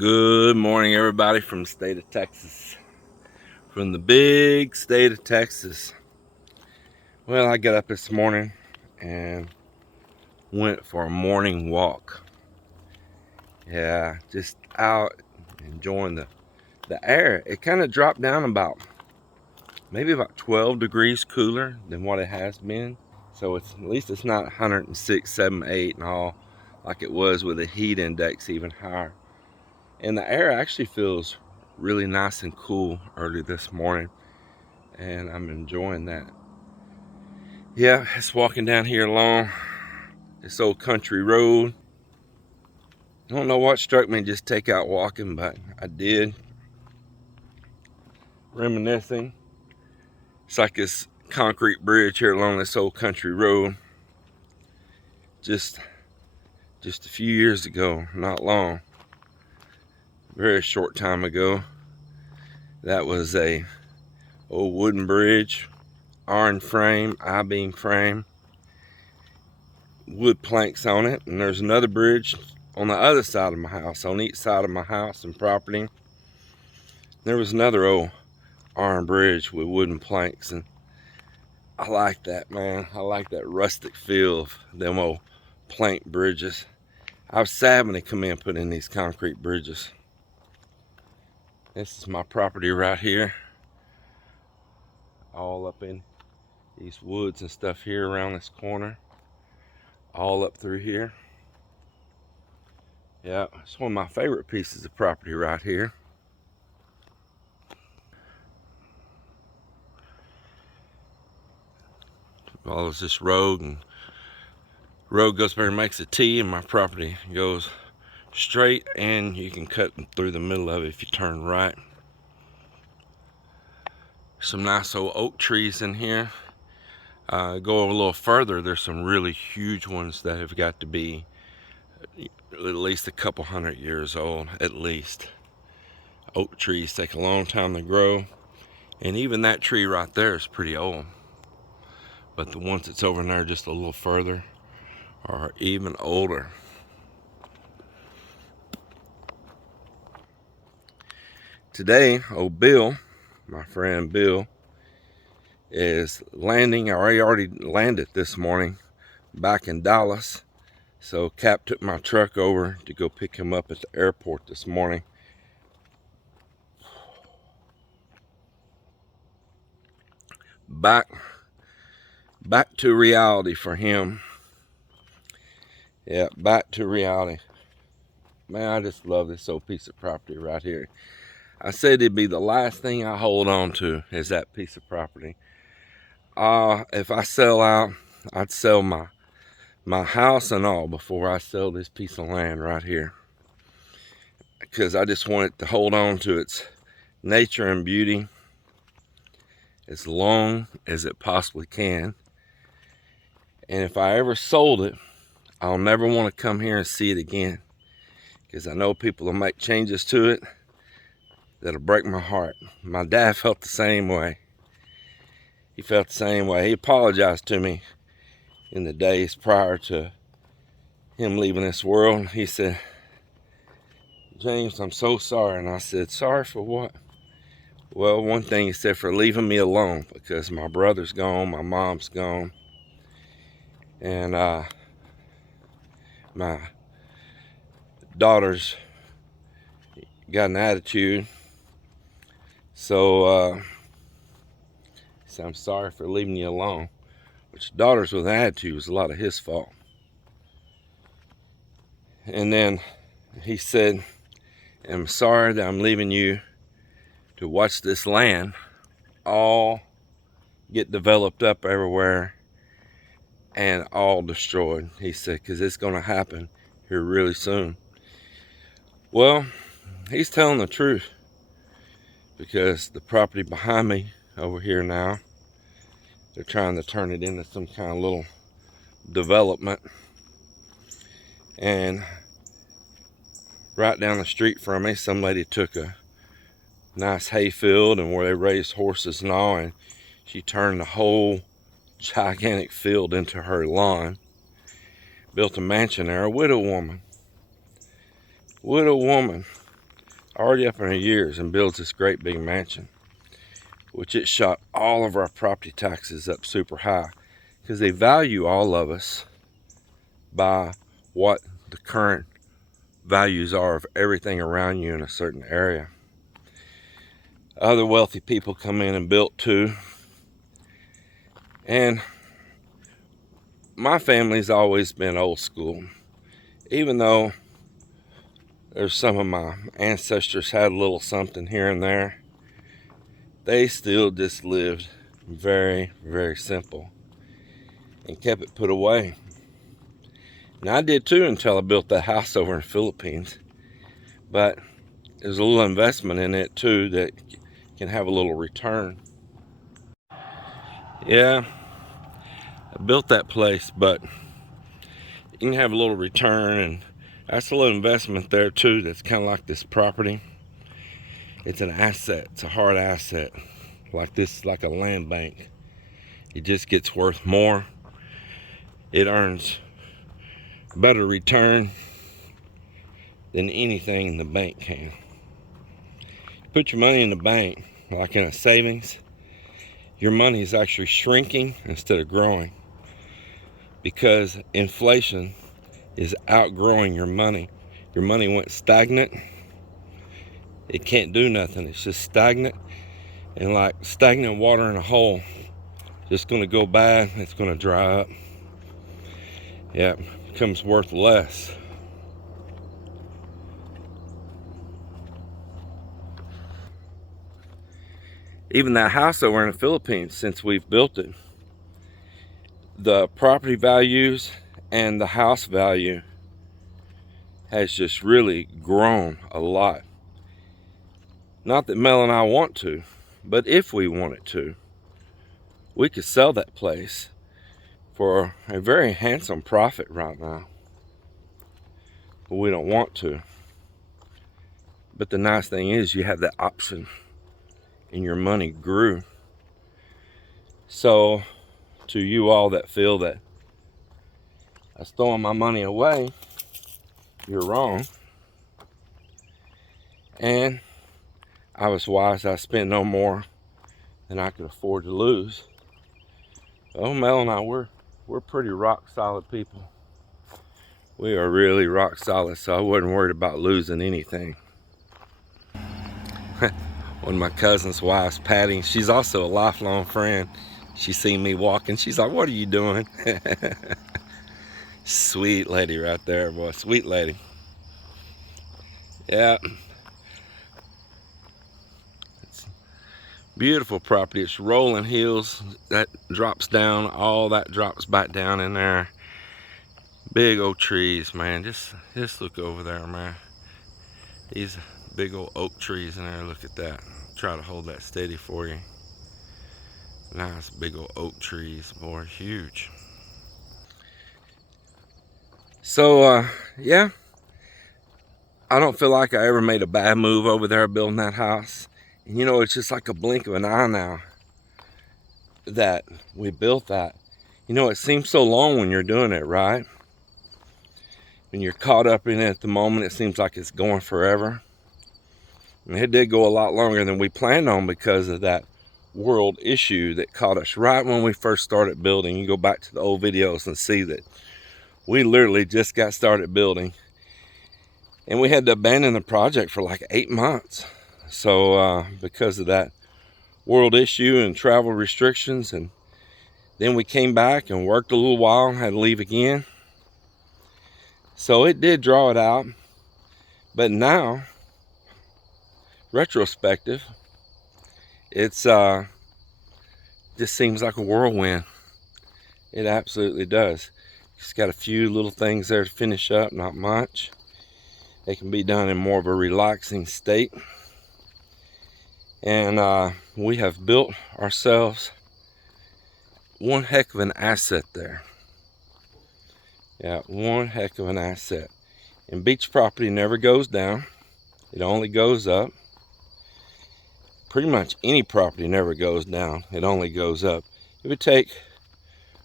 Good morning, everybody, from the state of Texas. From the big state of Texas. Well, I got up this morning and went for a morning walk. Yeah, just out enjoying the air. It kind of dropped down maybe about 12 degrees cooler than what it has been. So at least it's not 106, 7, 8 and all like it was with the heat index even higher. And the air actually feels really nice and cool early this morning, and I'm enjoying that. Yeah, it's walking down here along this old country road. I don't know what struck me just take out walking, but I did. Reminiscing. It's like this concrete bridge here along this old country road. Just a few years ago, not long, very short time ago, that was a old wooden bridge, iron frame, I-beam frame, wood planks on it, and there's another bridge on the other side of my house, on each side of my house and property. There was another old iron bridge with wooden planks, and I like that, man. I like that rustic feel of them old plank bridges. I was sad when they come in and put in these concrete bridges. This is my property right here, all up in these woods and stuff here around this corner, all up through here. Yeah, it's one of my favorite pieces of property right here. Follows this road, and the road goes there and makes a T, and my property goes straight, and you can cut through the middle of it if you turn right. Some nice old oak trees in here. Go a little further, there's some really huge ones that have got to be at least a couple hundred years old, at least. Oak trees take a long time to grow, and even that tree right there is pretty old. But the ones that's over there just a little further are even older. Today, old Bill, my friend Bill, is landing, or he already landed this morning back in Dallas. So Cap took my truck over to go pick him up at the airport this morning. Back to reality for him. Yeah, back to reality. Man, I just love this old piece of property right here. I said it'd be the last thing I hold on to is that piece of property. If I sell out, I'd sell my house and all before I sell this piece of land right here, because I just want it to hold on to its nature and beauty as long as it possibly can. And if I ever sold it, I'll never want to come here and see it again, because I know people will make changes to it that'll break my heart. My dad felt the same way. He felt the same way. He apologized to me in the days prior to him leaving this world. He said, "James, I'm so sorry." And I said, "Sorry for what?" Well, one thing he said, for leaving me alone, because my brother's gone, my mom's gone, and my daughter's got an attitude. So I'm sorry for leaving you alone. Which daughters with an attitude was a lot of his fault. And then he said, "I'm sorry that I'm leaving you to watch this land all get developed up everywhere and all destroyed." He said, "because it's going to happen here really soon." Well, he's telling the truth, because the property behind me over here now, they're trying to turn it into some kind of little development. And right down the street from me, some lady took a nice hayfield and where they raised horses and all, and she turned the whole gigantic field into her lawn. Built a mansion there. A widow woman. already up in her years, and builds this great big mansion, which it shot all of our property taxes up super high, because they value all of us by what the current values are of everything around you in a certain area. Other wealthy people come in and built too. And my family's always been old school. Even though there's some of my ancestors had a little something here and there, they still just lived very, very simple and kept it put away. And I did too until I built that house over in the Philippines. But there's a little investment in it too that can have a little return. Yeah, I built that place, but you can have a little return, and that's a little investment there too. That's kind of like this property. It's an asset. It's a hard asset, like this, like a land bank. It just gets worth more. It earns better return than anything in the bank can. Put your money in the bank, like in a savings, your money is actually shrinking instead of growing, because inflation is outgrowing your money. Your money went stagnant. It can't do nothing. It's just stagnant, and like stagnant water in a hole, just going to go bad. It's going to dry up. Yeah, it becomes worth less. Even that house over in the Philippines, since we've built it, the property values and the house value has just really grown a lot. Not that Mel and I want to, but if we wanted to, we could sell that place for a very handsome profit right now. But we don't want to. But the nice thing is you have that option, and your money grew. So to you all that feel that I was throwing my money away, you're wrong. And I was wise. I spent no more than I could afford to lose. Oh, Mel and I, we're pretty rock solid people. We are really rock solid, so I wasn't worried about losing anything. One of my cousin's wives, Patty, she's also a lifelong friend. She seen me walking. She's like, "What are you doing?" Sweet lady right there, boy. Sweet lady. Yeah. It's beautiful property. It's rolling hills. That drops down. All that drops back down in there. Big old trees, man. Just look over there, man. These big old oak trees in there. Look at that. Try to hold that steady for you. Nice big old oak trees, boy. Huge. So, yeah. I don't feel like I ever made a bad move over there building that house. And you know, it's just like a blink of an eye now that we built that. You know, it seems so long when you're doing it, right? When you're caught up in it at the moment, it seems like it's going forever. And it did go a lot longer than we planned on because of that world issue that caught us right when we first started building. You go back to the old videos and see that we literally just got started building. And we had to abandon the project for like 8 months. So because of that world issue and travel restrictions, and then we came back and worked a little while and had to leave again. So it did draw it out. But now, retrospective, it's just seems like a whirlwind. It absolutely does. Just got a few little things there to finish up, not much. They can be done in more of a relaxing state. And we have built ourselves one heck of an asset there. Yeah, one heck of an asset. And beach property never goes down. It only goes up. Pretty much any property never goes down. It only goes up. It would take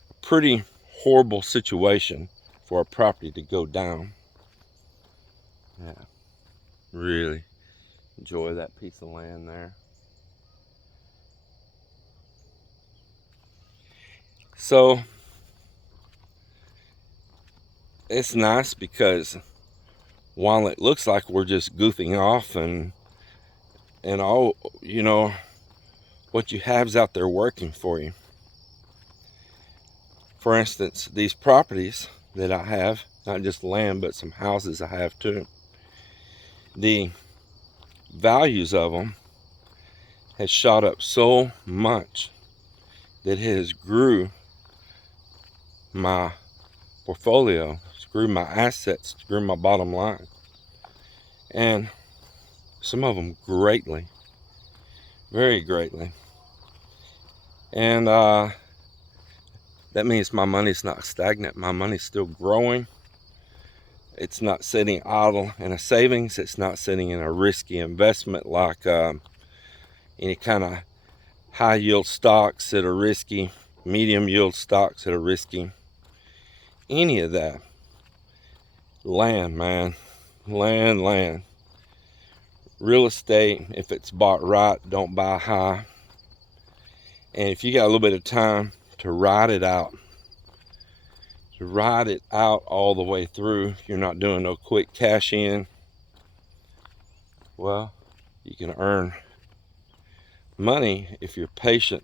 a pretty horrible situation for a property to go down. Yeah, really, Enjoy that piece of land there. So it's nice because while it looks like we're just goofing off and all, you know, what you have's out there working for you. For instance, these properties that I have, not just land, but some houses I have too, the values of them has shot up so much that it has grew my portfolio, it's grew my assets, it's grew my bottom line, and some of them greatly, very greatly. And that means my money's not stagnant. My money's still growing. It's not sitting idle in a savings. It's not sitting in a risky investment like any kind of high yield stocks that are risky, medium yield stocks that are risky, any of that. Land, man, land. Real estate, if it's bought right, don't buy high. And if you got a little bit of time to ride it out all the way through, you're not doing no quick cash in, well, you can earn money if you're patient.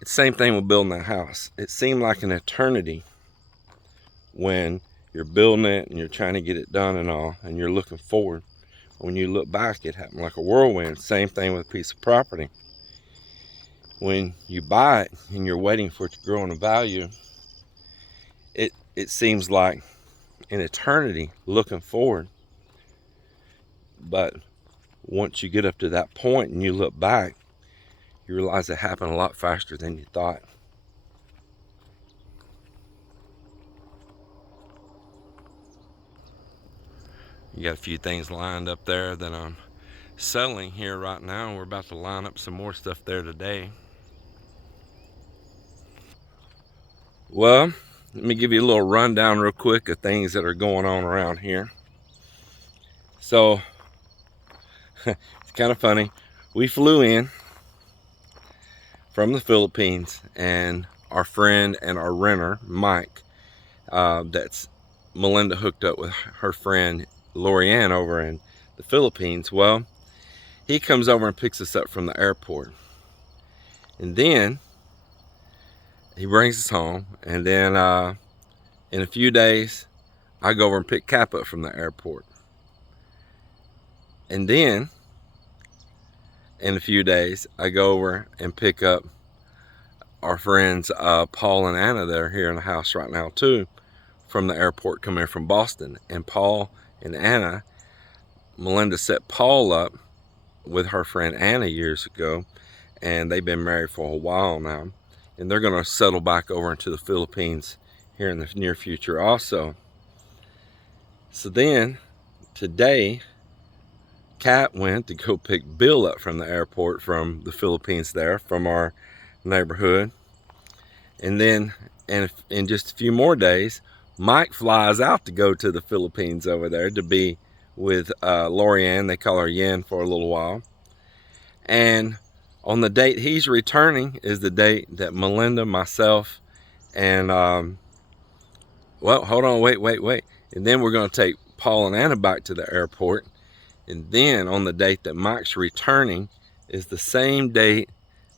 It's the same thing with building a house. It seemed like an eternity when you're building it and you're trying to get it done and all, and you're looking forward. When you look back, it happened like a whirlwind. Same thing with a piece of property. When you buy it and you're waiting for it to grow in value, it seems like an eternity looking forward. But once you get up to that point and you look back, you realize it happened a lot faster than you thought. You got a few things lined up there that I'm selling here right now. We're about to line up some more stuff there today. Well, let me give you a little rundown real quick of things that are going on around here. So, it's kind of funny. We flew in from the Philippines, and our friend and our renter, Mike, that's Melinda hooked up with her friend Lorianne over in the Philippines. Well, he comes over and picks us up from the airport. And then he brings us home, and then in a few days I go over and pick Cap up from the airport, and then in a few days I go over and pick up our friends Paul and Anna that are here in the house right now too, from the airport, coming from Boston. And Paul and Anna, Melinda set Paul up with her friend Anna years ago, and they've been married for a while now, and they're going to settle back over into the Philippines here in the near future also. So then today Kat went to go pick Bill up from the airport from the Philippines there, from our neighborhood. And then in just a few more days, Mike flies out to go to the Philippines over there to be with Lorianne. They call her Yen for a little while. And on the date he's returning is the date that Melinda, myself, and well, hold on, wait. And then we're going to take Paul and Anna back to the airport. And then on the date that Mike's returning is the same date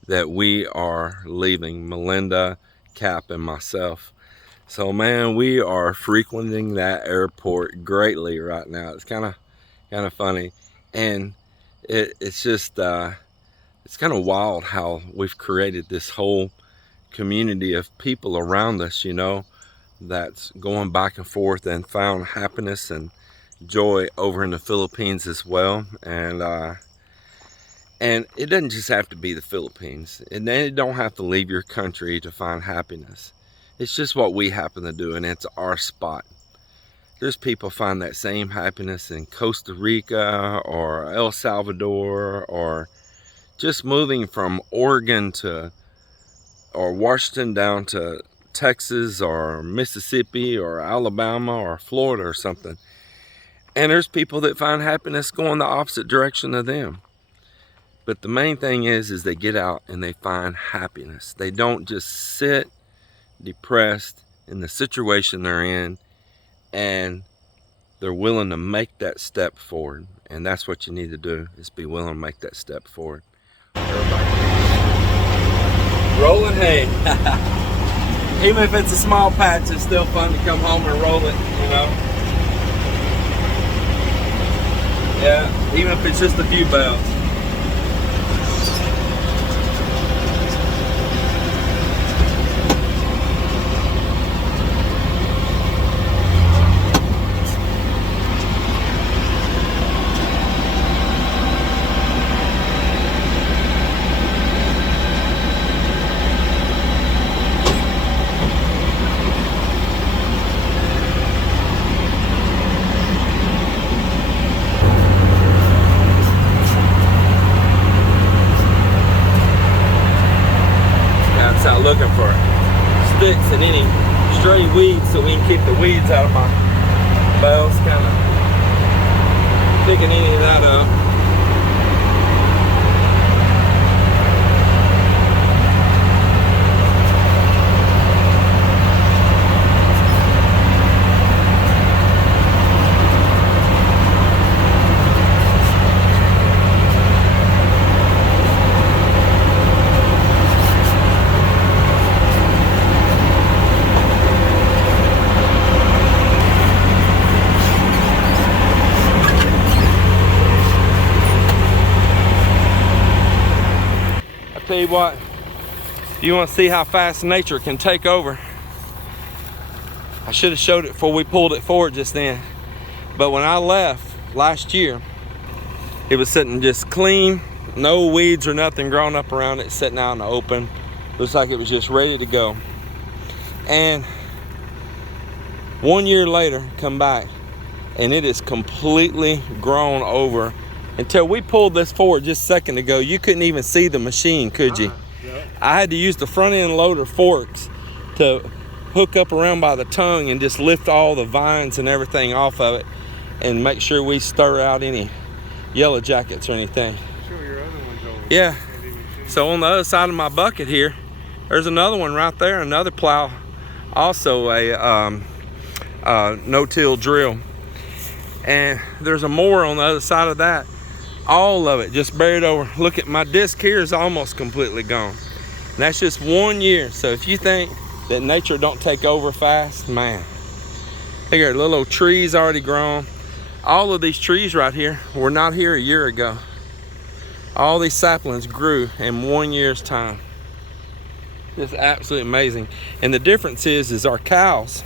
that we are leaving, Melinda, Cap, and myself. So man, we are frequenting that airport greatly right now. It's kind of funny, and it's just it's kind of wild how we've created this whole community of people around us, you know, that's going back and forth and found happiness and joy over in the Philippines as well. And it doesn't just have to be the Philippines, and you don't have to leave your country to find happiness. It's just what we happen to do, and it's our spot. There's people find that same happiness in Costa Rica or El Salvador, or just moving from Oregon to or Washington down to Texas or Mississippi or Alabama or Florida or something. And there's people that find happiness going the opposite direction of them. But the main thing is they get out and they find happiness. They don't just sit depressed in the situation they're in, and they're willing to make that step forward. And that's what you need to do, is be willing to make that step forward. Rolling hay. Even if it's a small patch, it's still fun to come home and roll it, you know. Yeah, even if it's just a few bales. Out looking for sticks and any stray weeds so we can keep the weeds out of my bales, kind of picking any of that up. Tell you what, you want to see how fast nature can take over. I should have showed it before we pulled it forward just then, but when I left last year, it was sitting just clean, no weeds or nothing growing up around it, sitting out in the open. Looks like it was just ready to go. And 1 year later, come back and it is completely grown over. Until we pulled this forward just a second ago, you couldn't even see the machine, could you? Yep. I had to use the front end loader forks to hook up around by the tongue and just lift all the vines and everything off of it and make sure we stir out any yellow jackets or anything. Show your other ones over. Yeah. So on the other side of my bucket here, there's another one right there, another plow, also a no-till drill. And there's a mower on the other side of that. All of it just buried over. Look at my disc here is almost completely gone. And that's just 1 year. So if you think that nature don't take over fast, man. They got little old trees already grown. All of these trees right here were not here a year ago. All these saplings grew in 1 year's time. It's absolutely amazing. And the difference is our cows,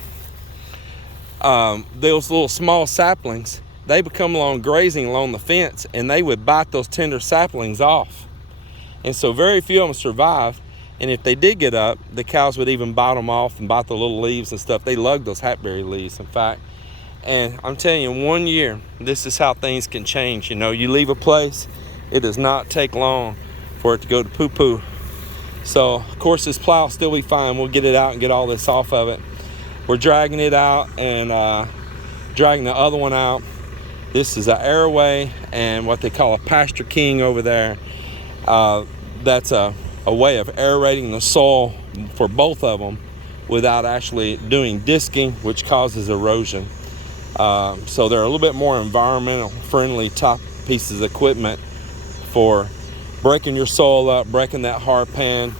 those little small saplings, they become along grazing along the fence and they would bite those tender saplings off. And so very few of them survive. And if they did get up, the cows would even bite them off and bite the little leaves and stuff. They lug those hackberry leaves, in fact. And I'm telling you, in 1 year, this is how things can change. You know, you leave a place, it does not take long for it to go to poo-poo. So, of course, this plow will still be fine. We'll get it out and get all this off of it. We're dragging it out and dragging the other one out. This is an airway and what they call a pasture king over there. That's a way of aerating the soil for both of them without actually doing disking, which causes erosion. So they're a little bit more environmental friendly type pieces of equipment for breaking your soil up, breaking that hard pan,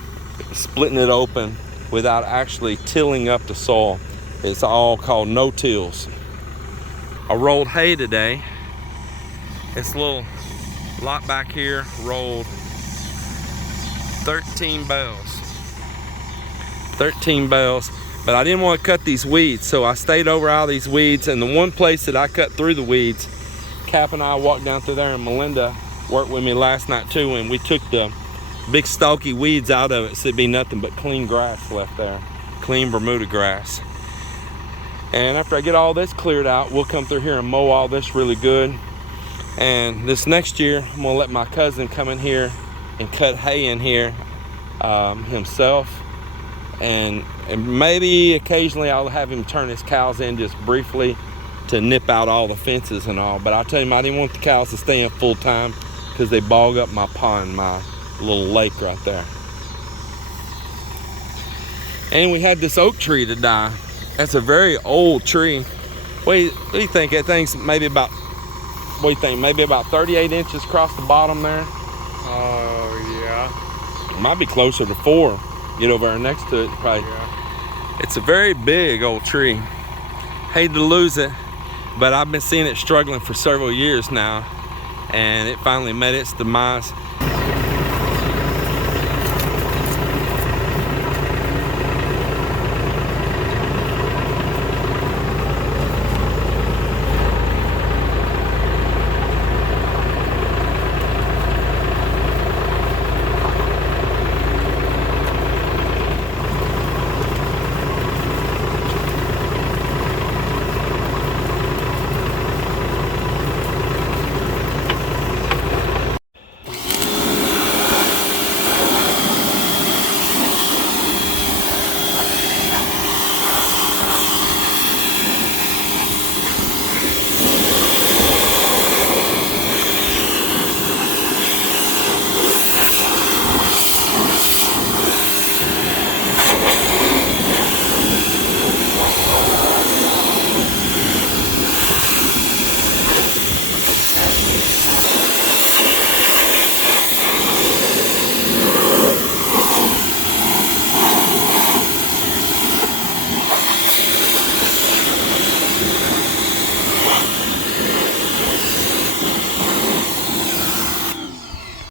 splitting it open without actually tilling up the soil. It's all called no-tills. I rolled hay today. This little lot back here rolled 13 bales. 13 bales, but I didn't want to cut these weeds, so I stayed over all these weeds. And the one place that I cut through the weeds, Cap and I walked down through there, and Melinda worked with me last night too, and we took the big stalky weeds out of it, so it'd be nothing but clean grass left there, clean Bermuda grass. And after I get all this cleared out, we'll come through here and mow all this really good. And this next year, I'm gonna let my cousin come in here and cut hay in here himself. And maybe occasionally I'll have him turn his cows in just briefly to nip out all the fences and all. But I tell you, I didn't want the cows to stay in full time because they bog up my pond, my little lake right there. And we had this oak tree to die. That's a very old tree. What do you think? That thing's maybe about, what do you think? Maybe about 38 inches across the bottom there? Oh, yeah. It might be closer to 4. Get over there next to it, probably. Yeah. It's a very big old tree. Hate to lose it, but I've been seeing it struggling for several years now, and it finally met its demise.